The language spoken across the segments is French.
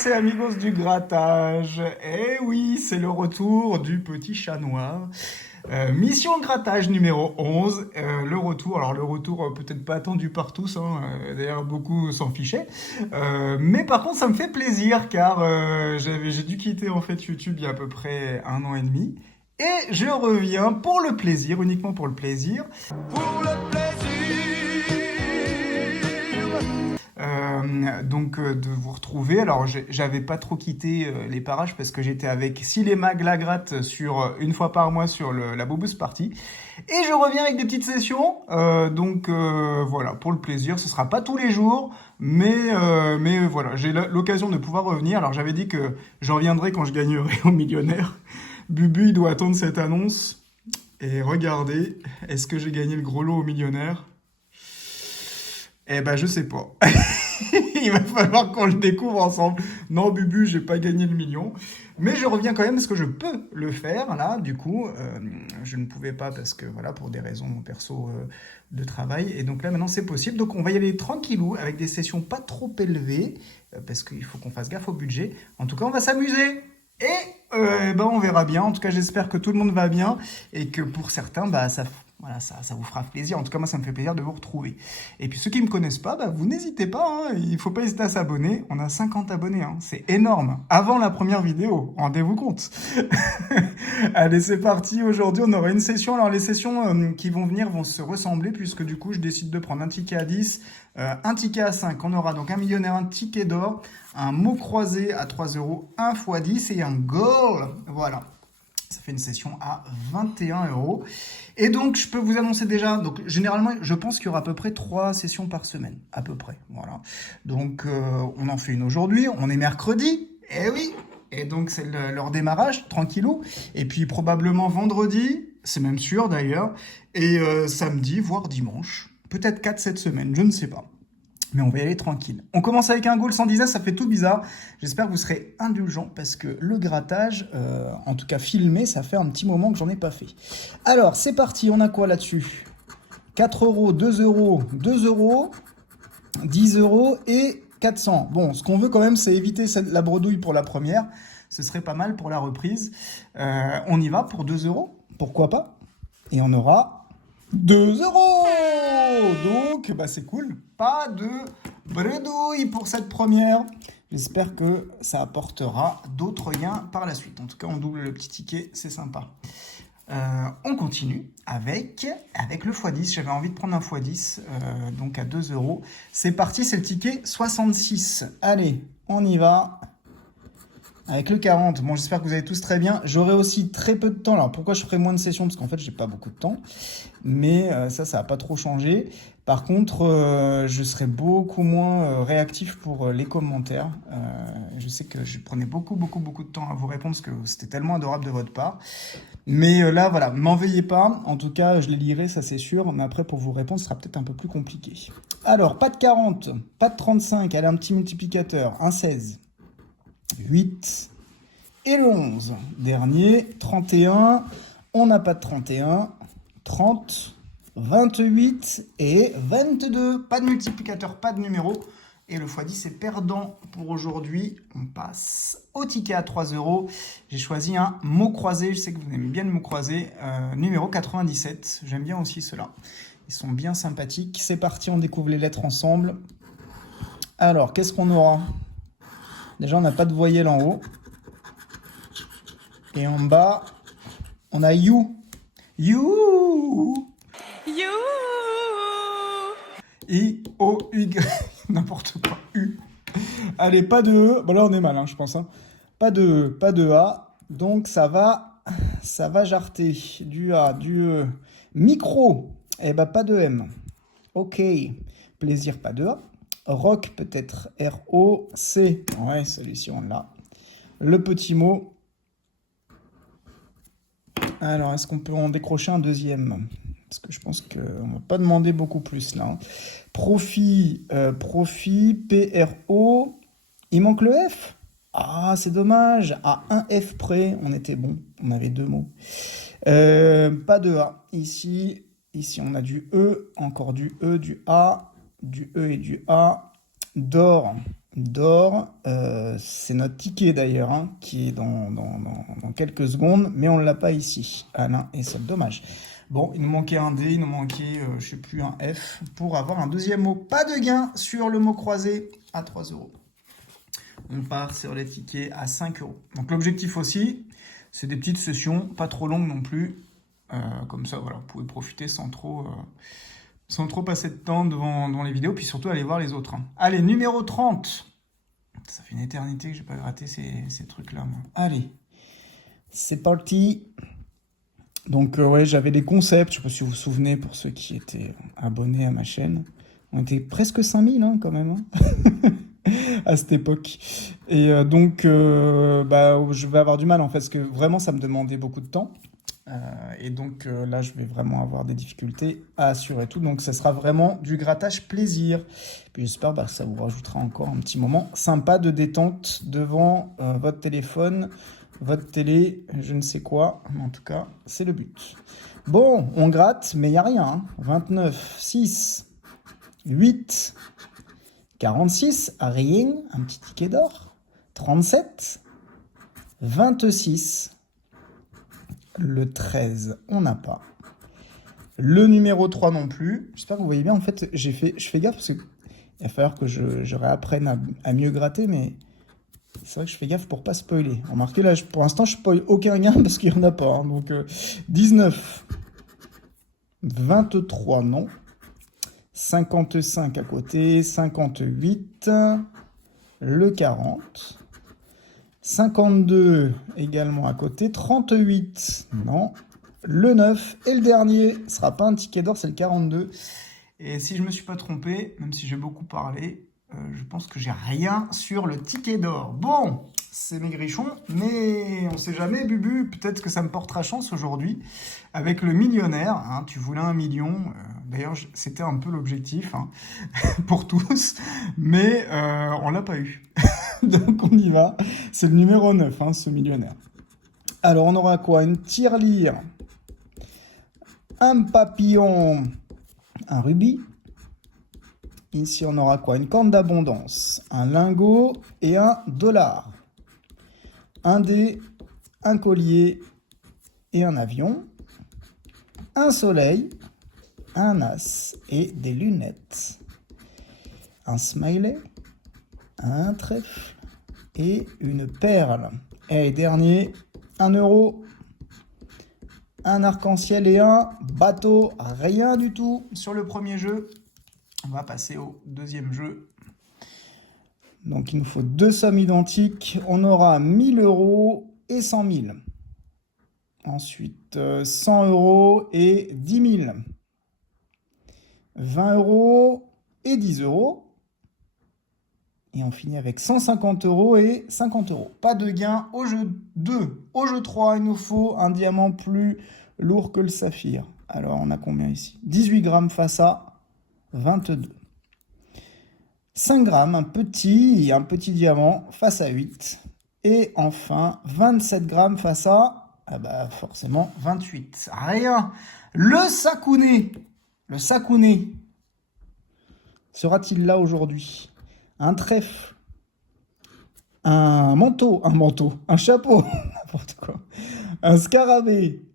c'est amigos du grattage. Eh oui, c'est le retour du petit chat noir. Mission grattage numéro 11. Le retour, alors le retour peut-être pas attendu par tous, hein, d'ailleurs beaucoup s'en fichaient. Mais par contre ça me fait plaisir car j'ai dû quitter en fait YouTube il y a à peu près 1 an et demi. Et je reviens pour le plaisir, uniquement pour le plaisir. Pour le plaisir de vous retrouver. Alors, j'avais pas trop quitté les parages parce que j'étais avec Cinéma Glagratte sur une fois par mois sur la Bobus Party. Et je reviens avec des petites sessions. Voilà, pour le plaisir. Ce sera pas tous les jours, mais voilà, j'ai l'occasion de pouvoir revenir. Alors, j'avais dit que j'en reviendrai quand je gagnerai au millionnaire. Bubu, il doit attendre cette annonce. Et regardez, est-ce que j'ai gagné le gros lot au millionnaire? Eh ben, je sais pas. Il va falloir qu'on le découvre ensemble. Non, Bubu, j'ai pas gagné le million. Mais je reviens quand même parce que je peux le faire, là, du coup. Je ne pouvais pas parce que, voilà, pour des raisons perso de travail. Et donc là, maintenant, c'est possible. Donc, on va y aller tranquillou, avec des sessions pas trop élevées, parce qu'il faut qu'on fasse gaffe au budget. En tout cas, on va s'amuser. Et on verra bien. En tout cas, j'espère que tout le monde va bien et que pour certains, ça vous fera plaisir. En tout cas, moi, ça me fait plaisir de vous retrouver. Et puis, ceux qui ne me connaissent pas, vous n'hésitez pas. Hein. Il ne faut pas hésiter à s'abonner. On a 50 abonnés. Hein. C'est énorme. Avant la première vidéo, rendez-vous compte. Allez, c'est parti. Aujourd'hui, on aura une session. Alors, les sessions qui vont venir vont se ressembler puisque du coup, je décide de prendre un ticket à 10, un ticket à 5. On aura donc un millionnaire, un ticket d'or, un mot croisé à 3 €, un x 10 et un goal. Voilà. Ça fait une session à 21 €. Et donc, je peux vous annoncer déjà, donc généralement, je pense qu'il y aura à peu près 3 sessions par semaine, à peu près, voilà. Donc, on en fait une aujourd'hui, on est mercredi, eh oui, et donc c'est leur démarrage, tranquillou. Et puis probablement vendredi, c'est même sûr d'ailleurs, et samedi, voire dimanche, peut-être 4 cette semaine, je ne sais pas. Mais on va y aller tranquille. On commence avec un goal 110, ça fait tout bizarre. J'espère que vous serez indulgents parce que le grattage, en tout cas filmé, ça fait un petit moment que j'en ai pas fait. Alors, c'est parti, on a quoi là-dessus? 4 €, 2 €, 2 €, 10 € et 400. Bon, ce qu'on veut quand même, c'est éviter la bredouille pour la première. Ce serait pas mal pour la reprise. On y va pour 2 €, pourquoi pas? Et on aura 2 €. Donc, c'est cool. Pas de bredouille pour cette première. J'espère que ça apportera d'autres gains par la suite. En tout cas, on double le petit ticket, c'est sympa. On continue avec le x10. J'avais envie de prendre un x10, donc à 2 €. C'est parti, c'est le ticket 66. Allez, on y va. Avec le 40, bon, j'espère que vous allez tous très bien. J'aurai aussi très peu de temps. Alors, pourquoi je ferai moins de sessions? Parce qu'en fait, j'ai pas beaucoup de temps. Mais ça va pas trop changer. Par contre, je serai beaucoup moins réactif pour les commentaires. Je sais que je prenais beaucoup de temps à vous répondre parce que c'était tellement adorable de votre part. Mais là, voilà, m'en veuillez pas. En tout cas, je les lirai, ça c'est sûr. Mais après, pour vous répondre, ce sera peut-être un peu plus compliqué. Alors, pas de 40, pas de 35. Allez, un petit multiplicateur. Un 16. 8 et le 11. Dernier, 31. On n'a pas de 31. 30, 28 et 22. Pas de multiplicateur, pas de numéro. Et le x10 est perdant pour aujourd'hui. On passe au ticket à 3 €. J'ai choisi un mot croisé. Je sais que vous aimez bien le mot croisé. Numéro 97. J'aime bien aussi ceux-là. Ils sont bien sympathiques. C'est parti, on découvre les lettres ensemble. Alors, qu'est-ce qu'on aura ? Déjà, on n'a pas de voyelle en haut. Et en bas, on a you. You. You. I-O-U. N'importe quoi. U. Allez, pas de E. Bon, là, on est mal, je pense. Pas de E, pas de A. Donc, ça va jarter. Du A, du E. Micro. Eh ben, pas de M. Ok. Plaisir, pas de A. Rock, peut-être R-O-C. Ouais, celui-ci, on l'a. Le petit mot. Alors, est-ce qu'on peut en décrocher un deuxième? Parce que je pense qu'on ne va pas demander beaucoup plus, là. Profit, P-R-O. Il manque le F. Ah, c'est dommage. À un F près, on était bon. On avait 2 mots. Pas de A. Ici, on a du E. Encore du E, du A. Du E et du A. D'or. d'or. C'est notre ticket d'ailleurs, hein, qui est dans quelques secondes, mais on ne l'a pas ici. Ah non, et c'est dommage. Bon, il nous manquait un D, il nous manquait, je sais plus, un F pour avoir un deuxième mot. Pas de gain sur le mot croisé à 3 euros. On part sur les tickets à 5 euros. Donc l'objectif aussi, c'est des petites sessions, pas trop longues non plus. Comme ça, voilà, vous pouvez profiter sans trop passer de temps devant les vidéos, puis surtout aller voir les autres, hein. Allez, numéro 30. Ça fait une éternité que j'ai pas gratté ces trucs-là, moi. Allez, c'est parti. Donc, ouais, j'avais des concepts, je sais pas si vous vous souvenez, pour ceux qui étaient abonnés à ma chaîne. On était presque 5000, hein, quand même, hein. À cette époque. Et donc, je vais avoir du mal, en fait, parce que vraiment, ça me demandait beaucoup de temps. Et donc là, je vais vraiment avoir des difficultés à assurer tout. Donc, ça sera vraiment du grattage plaisir. Puis j'espère que ça vous rajoutera encore un petit moment sympa de détente devant votre téléphone, votre télé, je ne sais quoi. Mais en tout cas, c'est le but. Bon, on gratte, mais il n'y a rien, hein. 29, 6, 8, 46, rien, un petit ticket d'or. 37, 26, le 13, on n'a pas. Le numéro 3 non plus. J'espère que vous voyez bien. En fait, je fais gaffe parce qu'il va falloir que je réapprenne à mieux gratter, mais c'est vrai que je fais gaffe pour pas spoiler. Remarquez là, pour l'instant, je spoil aucun gain parce qu'il n'y en a pas, hein. Donc 19, 23, non. 55 à côté, 58, le 40. 52 également à côté, 38, non. Le 9 et le dernier, ce sera pas un ticket d'or, c'est le 42. Et si je me suis pas trompé, même si j'ai beaucoup parlé, je pense que j'ai rien sur le ticket d'or. Bon, c'est maigrichon, mais on sait jamais, Bubu, peut-être que ça me portera chance aujourd'hui avec le millionnaire, hein. Tu voulais 1 million, d'ailleurs c'était un peu l'objectif, hein, pour tous, mais on l'a pas eu. Donc on y va, c'est le numéro 9, hein, ce millionnaire. Alors on aura quoi? Une tirelire, un papillon, un rubis. Ici on aura quoi? Une corne d'abondance, un lingot et un dollar. Un dé, un collier et un avion. Un soleil, un as et des lunettes. Un smiley, un trèfle et une perle. Et dernier, 1 euro, un arc-en-ciel et un bateau. Rien du tout sur le premier jeu. On va passer au deuxième jeu. Donc il nous faut 2 sommes identiques. On aura 1000 euros et 100 000. Ensuite 100 euros et 10 000. 20 euros et 10 euros. Et on finit avec 150 euros et 50 euros. Pas de gain au jeu 2. Au jeu 3, il nous faut un diamant plus lourd que le saphir. Alors, on a combien ici? 18 grammes face à 22. 5 grammes, un petit diamant face à 8. Et enfin, 27 grammes face à, forcément, 28. Rien. Le sakouné. Le sakouné. Sera-t-il là aujourd'hui? Un trèfle, un manteau, un chapeau, n'importe quoi, un scarabée,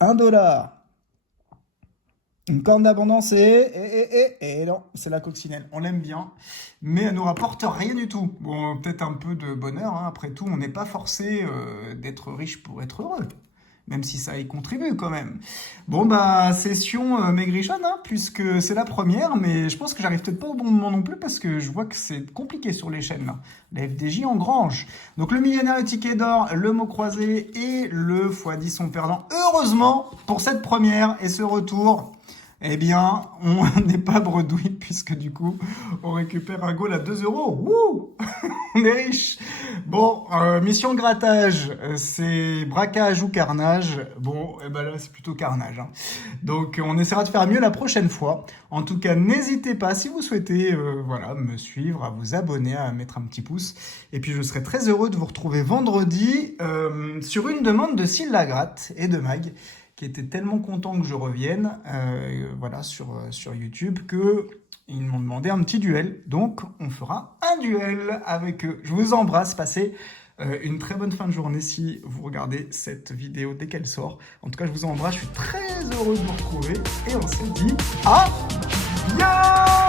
un dollar, une corne d'abondance et non, c'est la coccinelle. On l'aime bien, mais elle ne nous rapporte rien du tout. Bon, peut-être un peu de bonheur, hein. Après tout, on n'est pas forcé d'être riche pour être heureux. Même si ça y contribue quand même. Bon, session maigrichonne, hein, puisque c'est la première, mais je pense que j'arrive peut-être pas au bon moment non plus, parce que je vois que c'est compliqué sur les chaînes, là. La FDJ engrange. Donc le millionnaire, le ticket d'or, le mot croisé et le x10 sont perdants. Heureusement, pour cette première et ce retour, eh bien, on n'est pas bredouille, puisque du coup, on récupère un goal à 2 euros. Wouh. On est riche. Bon, mission grattage, c'est braquage ou carnage. Bon, là, c'est plutôt carnage, hein. Donc, on essaiera de faire mieux la prochaine fois. En tout cas, n'hésitez pas, si vous souhaitez me suivre, à vous abonner, à mettre un petit pouce. Et puis, je serai très heureux de vous retrouver vendredi sur une demande de Syl Lagratte et de Mag, qui étaient tellement contents que je revienne voilà, sur YouTube que ils m'ont demandé un petit duel. Donc, on fera un duel avec eux. Je vous embrasse. Passez une très bonne fin de journée si vous regardez cette vidéo dès qu'elle sort. En tout cas, je vous embrasse. Je suis très heureux de vous retrouver. Et on se dit à bientôt.